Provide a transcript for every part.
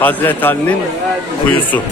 Hazreti Ali'nin kuyusu.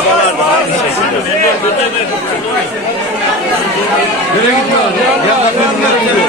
Odalar da aynı şekilde. Nereye gidiyor? Ya, ya, nereye gidiyor?